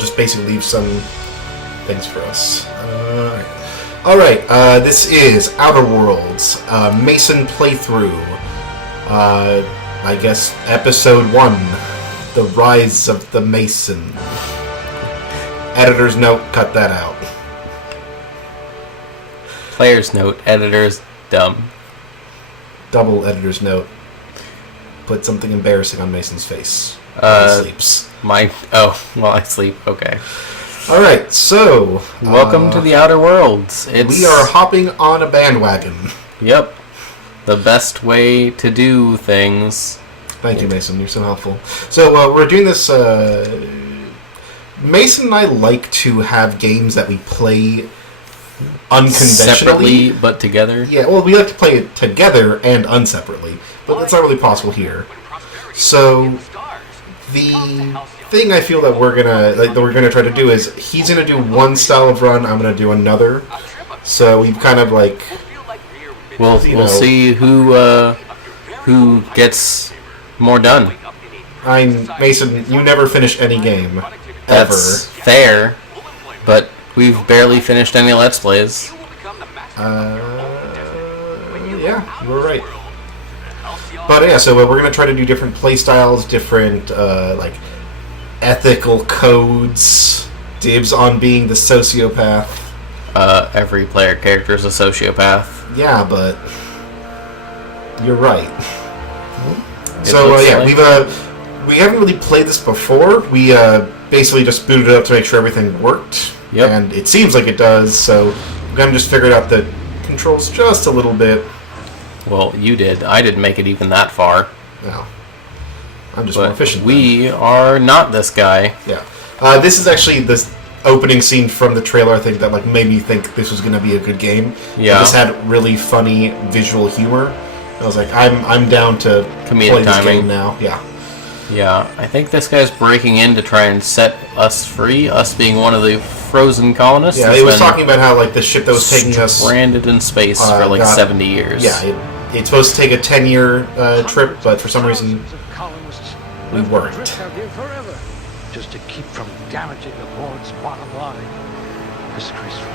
just basically leave some things for us. Alright, this is Outer Worlds, Mason playthrough. I guess episode 1, The Rise of the Mason. Editor's note, cut that out. Player's note, editor's dumb. Double editor's note. Put something embarrassing on Mason's face. He sleeps. I sleep. Okay. Alright, so... Welcome to the Outer Worlds. We are hopping on a bandwagon. Yep. The best way to do things. Thank you, Mason. You're so helpful. So, we're doing this... Mason and I like to have games that we play unconventionally. Separately, but together? Yeah, well, we like to play it together and unseparately. But that's not really possible here. So... The thing I feel that we're gonna try to do is he's gonna do one style of run, I'm gonna do another. So we've kind of like we'll see who gets more done. Mason. You never finish any game ever. That's fair, but we've barely finished any Let's Plays. Yeah, you're right. But yeah, so we're going to try to do different play styles, different like ethical codes, dibs on being the sociopath. Every player character is a sociopath. Yeah, but you're right. So yeah, we haven't really played this before. We basically just booted it up to make sure everything worked. Yep. And it seems like it does, so we kind of just figured out the controls just a little bit. Well, you did. I didn't make it even that far. No. I'm just more efficient. We are not this guy. Yeah. This is actually this opening scene from the trailer, I think, that like made me think this was going to be a good game. Yeah. This had really funny visual humor. I was like, I'm down to Comedic play this timing. game now. Yeah. Yeah. I think this guy's breaking in to try and set us free, us being one of the frozen colonists. Yeah, he was talking about how like the ship that was taking us... stranded in space for like 70 years. Yeah, it's supposed to take a 10-year trip, but for some reason we weren't. Just to keep from damaging the board's bottom line. Disgraceful.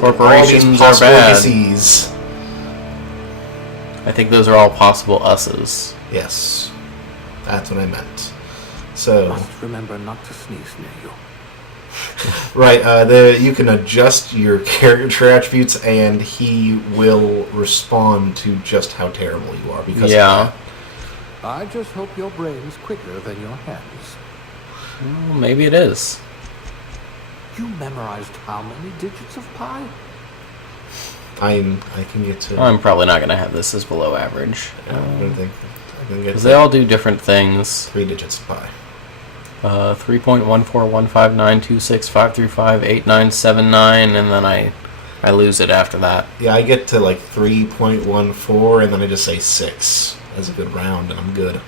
Corporations are bad. Disease. I think those are all possible us's. Yes, that's what I meant. So Must remember not to sneeze near you. right, you can adjust your character attributes, and he will respond to just how terrible you are. Because yeah. I just hope your brain's quicker than your hands. Well, maybe it is. You memorized how many digits of pi? I can get to. I'm probably not going to have this as below average. I don't think I can get. Because they all do different things. 3 digits of pi. 3.141592653588979, and then I lose it after that. Yeah, I get to like 3.14, and then I just say 6 as a good round, and I'm good.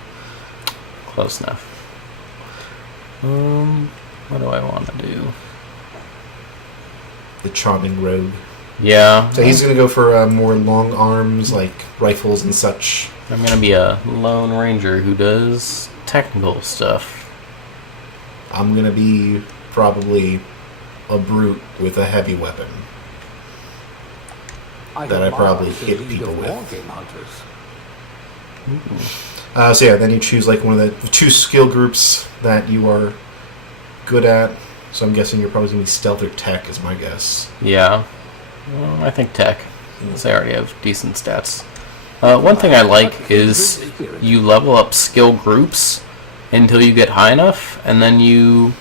Close enough. What do I want to do? The charming rogue. Yeah. So he's gonna go for more long arms, like rifles and such. I'm gonna be a lone ranger who does technical stuff. I'm gonna be probably a brute with a heavy weapon that I probably hit people with. So yeah, then you choose like one of the 2 skill groups that you are good at. So I'm guessing you're probably gonna be stealth or tech, is my guess. Yeah. Well, I think tech, because I already have decent stats. One thing I like is you level up skill groups until you get high enough, and then you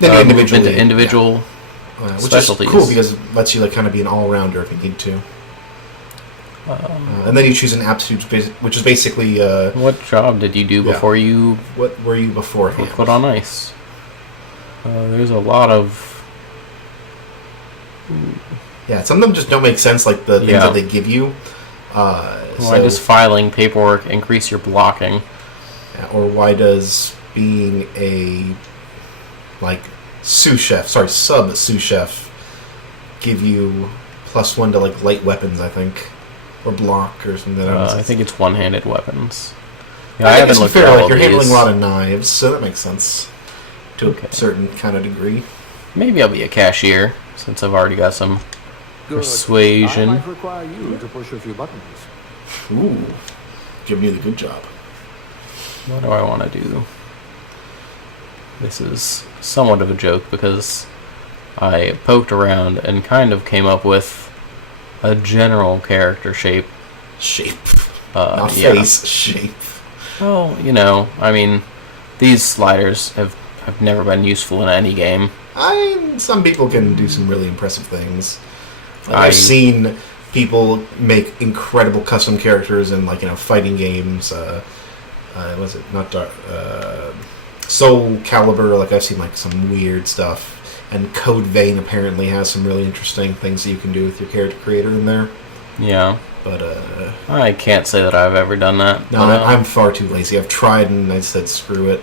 move into individual specialties. Which is cool because it lets you like kind of be an all-rounder if you need to. And then you choose an aptitude, which is basically... what job did you do before you... What were you beforehand? Put on ice. There's a lot of... Yeah, some of them just don't make sense, like the things that they give you. Why does filing paperwork increase your blocking? Or why does being a sous chef give you +1 to like light weapons, I think, or block or something. I think it's one-handed weapons. Yeah, I haven't looked at all of these. You're handling a lot of knives, so that makes sense. to Okay. a certain kind of degree. Maybe I'll be a cashier, since I've already got some persuasion. I might require you to push a few buttons. Ooh, give me the good job. What do I want to do? This is somewhat of a joke because I poked around and kind of came up with a general character shape. Shape. Yeah. Face, shape. Well, I mean, these sliders have never been useful in any game. Some people can do some really impressive things. Like, I- I've seen people make incredible custom characters in, like, fighting games. Was it not Soul Calibur? Like, I've seen like some weird stuff. And Code Vein apparently has some really interesting things that you can do with your character creator in there. Yeah. But I can't say that I've ever done that. no, but, I'm far too lazy. I've tried and I said screw it.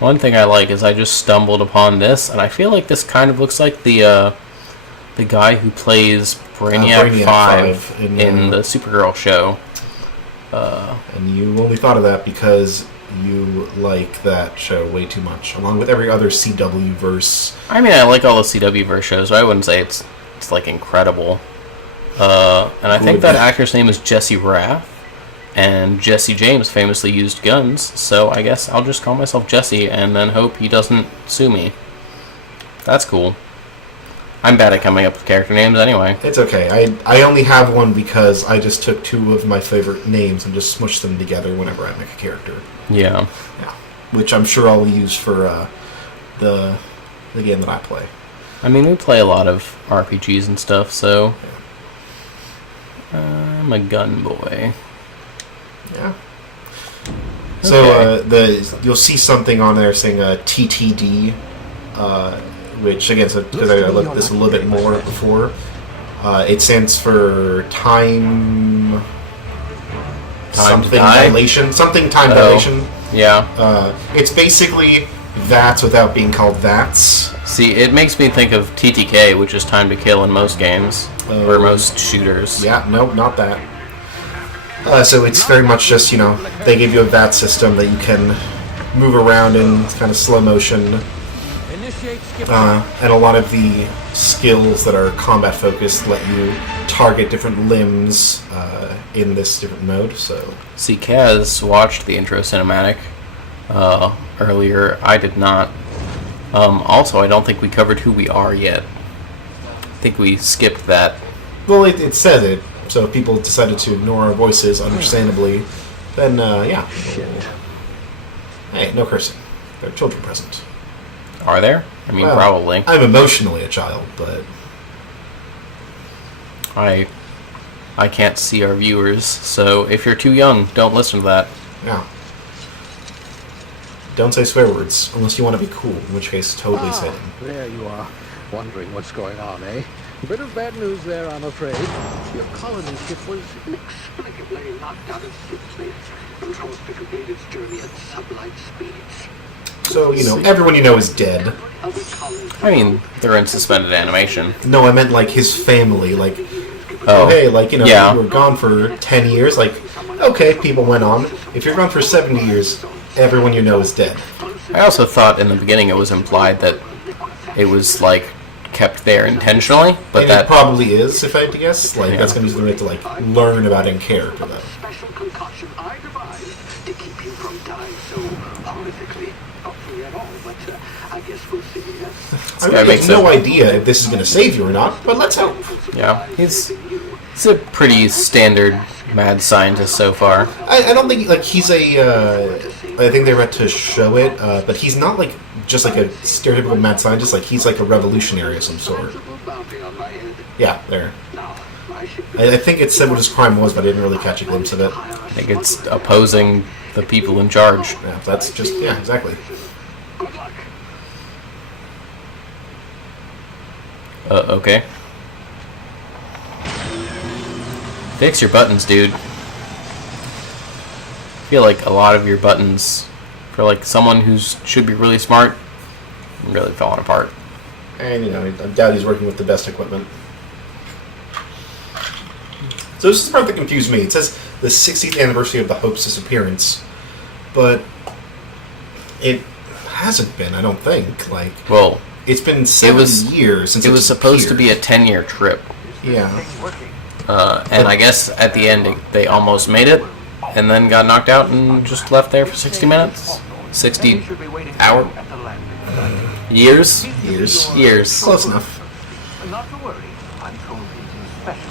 One thing I like is I just stumbled upon this, and I feel like this kind of looks like the guy who plays Brainiac, Brainiac 5 in, in the Supergirl show. And you only thought of that because you like that show way too much, along with every other CW verse. I mean, I like all the CW verse shows, but I wouldn't say it's like incredible. And I think that actor's name is Jesse Rath, and Jesse James famously used guns, so I guess I'll just call myself Jesse and then hope he doesn't sue me. That's cool. I'm bad at coming up with character names anyway. It's okay. I only have one because I just took two of my favorite names and just smushed them together whenever I make a character. Yeah. Yeah. Which I'm sure I'll use for the game that I play. I mean, we play a lot of RPGs and stuff, so I'm a gun boy. Yeah. So Okay. you'll see something on there saying TTD, which again, because I looked at this a little bit more before, it stands for time something to die? dilation, something time Oh. dilation. Yeah. It's basically that's without being called that's. See, it makes me think of TTK, which is time to kill in most games, or most shooters. Yeah, nope, not that. So it's very much just, they give you a VAT system that you can move around in kind of slow motion. Initiate skip. And a lot of the skills that are combat focused let you target different limbs in this different mode. So See, Kaz watched the intro cinematic earlier. I did not. Also, I don't think we covered who we are yet. I think we skipped that. well, it says it. So if people decided to ignore our voices, understandably, then yeah. Hey, no cursing. There are children present. Are there? I mean, Well, probably. I'm emotionally a child, but I can't see our viewers, so if you're too young, don't listen to that. yeah. Don't say swear words unless you want to be cool, in which case totally say them. There you are, wondering what's going on, eh? A bit of bad news there, I'm afraid. Your colony ship was inexplicably knocked out of sync and forced to complete its journey at sublight speeds. So, everyone you know is dead. I mean, they're in suspended animation. No, I meant like his family, like Oh, hey, like, yeah. you were gone for 10 years, like, okay, people went on. If you're gone for 70 years, everyone you know is dead. I also thought in the beginning it was implied that it was, like, kept there intentionally, but And that... it probably is, if I had to guess. Like, Yeah. that's going to be the way to, like, learn about in character, though. Special concoction I devised to keep you from dying so horrifically. Hopefully at all, but I guess we'll see. Yes. I guy really makes have no a- idea if this is going to save you or not, but let's hope. Yeah, he's a pretty standard mad scientist so far. I don't think, like, he's a, I think they read to show it, but he's not, like, just like a stereotypical mad scientist, like, he's like a revolutionary of some sort. Bounty on my head. Yeah, there. Now, I should I think it said what his crime was, but I didn't really catch a glimpse of it. I think it's opposing the people in charge. Yeah, that's just, yeah, exactly. good luck. Okay. Fix your buttons, dude. I feel like a lot of your buttons, for like someone who should be really smart, really falling apart. And, I doubt he's working with the best equipment. So this is the part that confused me. It says the 60th anniversary of the Hope's disappearance, but it hasn't been, I don't think. Like, Well, it's been 7 years since it was supposed to be a 10-year trip. Yeah. And I guess at the end they almost made it, and then got knocked out and just left there for 60 minutes? 60 hours? Years? Years. Close enough. Not to worry. I'm Unforeseen special.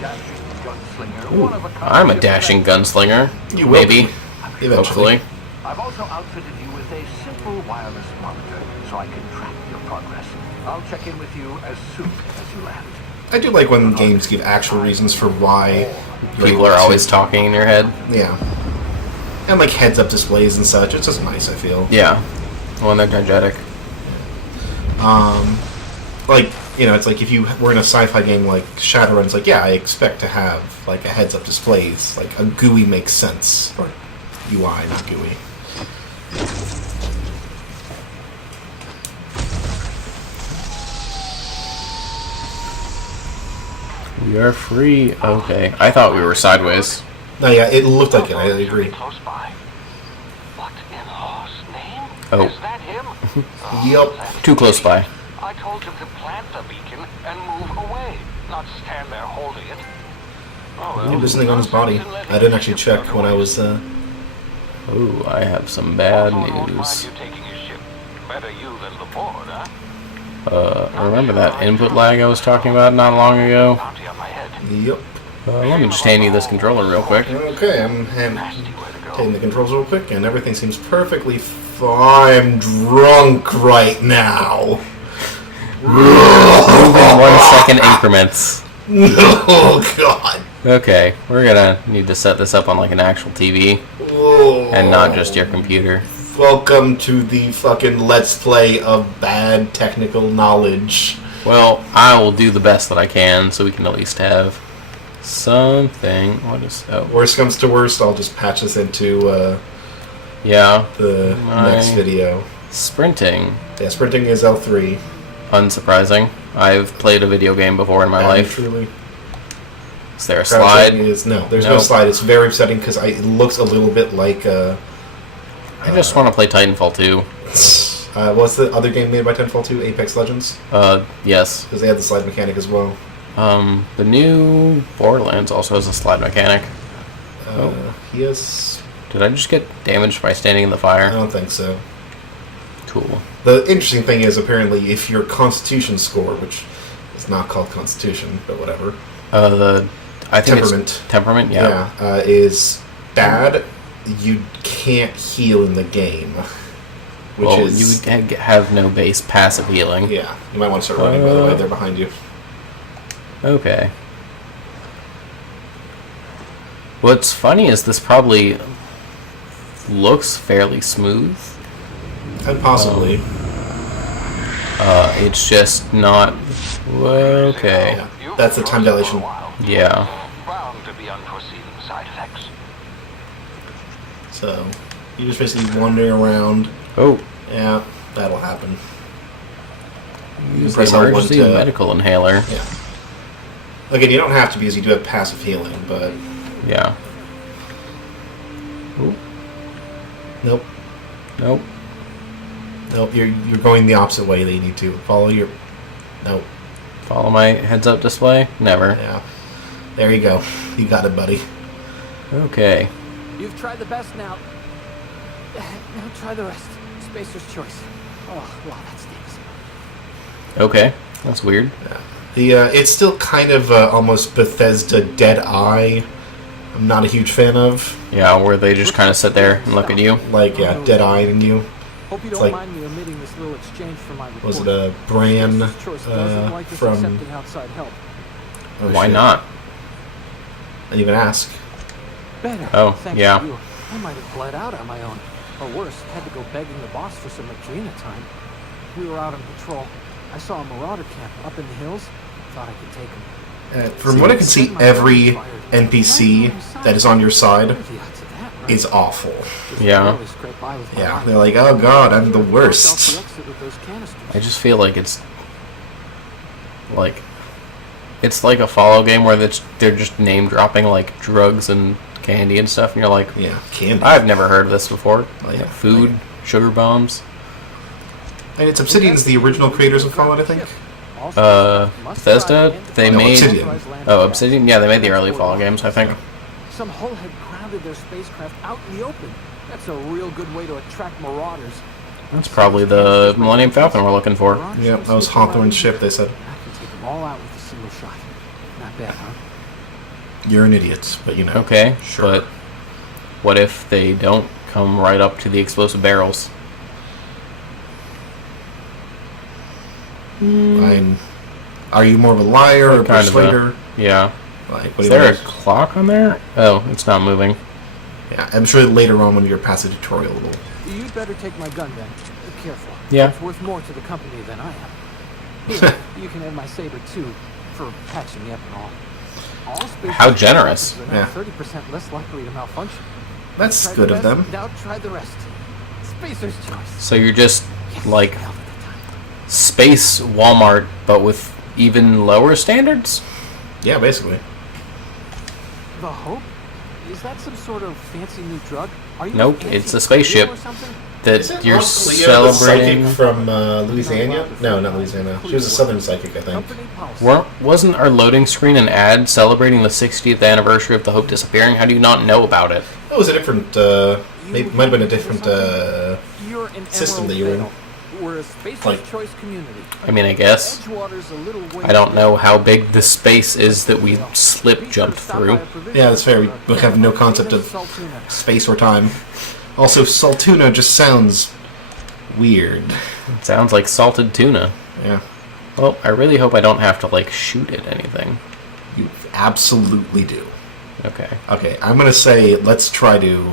Dashing gunslinger. One of a kind. I'm a dashing gunslinger. You will Maybe. be, eventually. Hopefully. I've also outfitted you with a simple wireless monitor so I can track your progress. I'll check in with you as soon as you land. I do like when games give actual reasons for why People are always talking in your head. Yeah. And like heads-up displays and such. It's just nice, I feel. Yeah. When they're diegetic. Like, you know, it's like if you were in a sci-fi game like Shadowrun, it's like, yeah, I expect to have like a heads-up displays. Like a GUI makes sense. Or UI, not GUI. We are free. Okay. I thought we were sideways. No, yeah, it looked like it. I agree. Close by. What in Law's name? Oh. Is that him? Yup. Too close by. I told him to plant the beacon and move away, not stand there holding it. Oh, well. There's something on his body. I didn't actually check when I was. Ooh, I have some bad news. You taking your ship. Better you than the board, huh? Remember that input lag I was talking about not long ago? Bounty on my head. Yup. Let me just hand you this controller real quick. Okay, I'm taking the controls real quick, and everything seems perfectly fine. I'm drunk right now. Move in 1 second increments. Oh, God. Okay, we're gonna need to set this up on like an actual TV Oh. and not just your computer. Welcome to the fucking Let's Play of bad technical knowledge. Well, I will do the best that I can so we can at least have something. What is... Oh, Worst comes to worst, I'll just patch this into yeah. the next video. Sprinting. Yeah, sprinting is L3. Unsurprising. I've played a video game before in my life. Truly. Is there a Crouching slide? is no. There's no Nope. slide. It's very upsetting because it looks a little bit like. I just want to play Titanfall 2. What's the other game made by Titanfall 2? Apex Legends? Yes. Because they had the slide mechanic as well. The new Borderlands also has a slide mechanic. Yes. Did I just get damaged by standing in the I fire? don't think so. Cool. The interesting thing is, apparently, if your Constitution score, which is not called Constitution, but whatever. I think Temperament. it's temperament. Yeah. Is bad. You can't heal in the game. Which Well, is... you would have no base passive healing. Yeah, you might want to start running, by the way. They're behind you. Okay. What's funny is this probably looks fairly smooth. And possibly. It's just not... Okay. Yeah, that's the time dilation. Yeah. Bound to be unforeseen side effects. So, you're just basically wandering around. Oh. Yeah, that'll happen. Use the press L1 emergency to- medical inhaler. Yeah. Again, you don't have to because you do have passive healing, but... Yeah. Ooh. Nope. Nope. Nope, you're going the opposite way that you need to. Follow your... Nope. Follow my heads-up display? Never. Yeah. There you go. You got it, buddy. Okay. You've tried the best now. Now try the rest. Spacer's choice. Oh, wow, that stinks. Okay. That's weird. The it's still kind of almost Bethesda Dead Eye. I'm not a huge fan of. Yeah, where they just kind of sit there and look at you. Like, yeah, Dead Eyeing you. Hope you It's don't like- mind me omitting this little exchange for my report. Was it a Bran Spacer's choice doesn't like this from... accepting outside help. Oh, Why shit. not? I didn't even ask. Better. Oh, Thanks yeah. to you. I might have bled out on my own. Or worse, had to go begging the boss for some Adrena time. We were out on patrol. I saw a marauder camp up in the hills. Thought I could take him. From what I can see, every NPC that is on your side is awful. Yeah. Yeah, they're like, oh god, I'm the worst. I just feel like it's like a Fallout game where they're just name dropping like drugs and candy and stuff, and you're like, Yeah, candy. I've never heard of this before. Oh, yeah. Food, sugar bombs. And it's Obsidian's the original creators of Fallout, I think. Bethesda, they No, made... Obsidian. Oh, Obsidian? Yeah, they made the early Fallout games, I think. Some hull had grounded their spacecraft out in the open. That's a real good way to attract marauders. That's probably the Millennium Falcon we're looking for. Yep, that was Hawthorne's ship, they said. I can take them all out with a single shot. Not bad, huh? You're an idiot, but you know. Okay, Sure. but what if they don't come right up to the explosive barrels? Are you more of a liar or a Kind of a- persuader? Yeah. Like, what Is do you there a want? clock on there? Oh, it's not moving. Yeah, I'm sure later on when you're past the tutorial, it'll... You'd better take my gun then. Be careful. Yeah. It's worth more to the company than I am. Here, you can have my saber too, for patching me up and all. All space How generous. are now Yeah. 30% less likely to malfunction. That's Tried good the of best, them. Now try the rest. Spacer's choice. So you're just Yes, like nailed it that time. Space Walmart, but with even lower standards? Yeah, basically. The Hope? Is that some sort of fancy new drug? Are you Nope, fancy it's a spaceship. Cleo or something? That you're celebrating. from Louisiana? No, not Louisiana. She was a southern psychic, I think. Company policy. Wasn't our loading screen an ad celebrating the 60th anniversary of the Hope disappearing? How do you not know about it? It was a different, maybe, might have been a different, You're an system Emerald that you were in. Fatal. We're a spacer's Like- choice community. I mean, I guess. Edgewater's a little way I don't know how big the space is that we slip jumped through. Yeah, that's fair. We have no concept of space or time. Also, Saltuna just sounds weird. It sounds like salted tuna. Yeah. Well, I really hope I don't have to, like, shoot at anything. You absolutely do. Okay. Okay, I'm gonna say let's try to...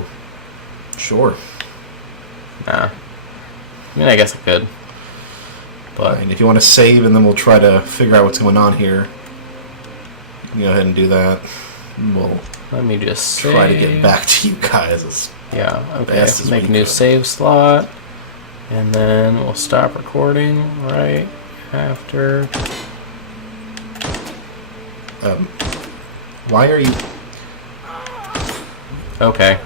Sure. Nah. I mean, I guess I could. But Fine. If you want to save, and then we'll try to figure out what's going on here. You can go ahead and do that. We'll let me just try to get save. back to you guys. Yeah, okay. Best as Make a we new could. save slot. And then we'll stop recording right after. Why are you... Okay.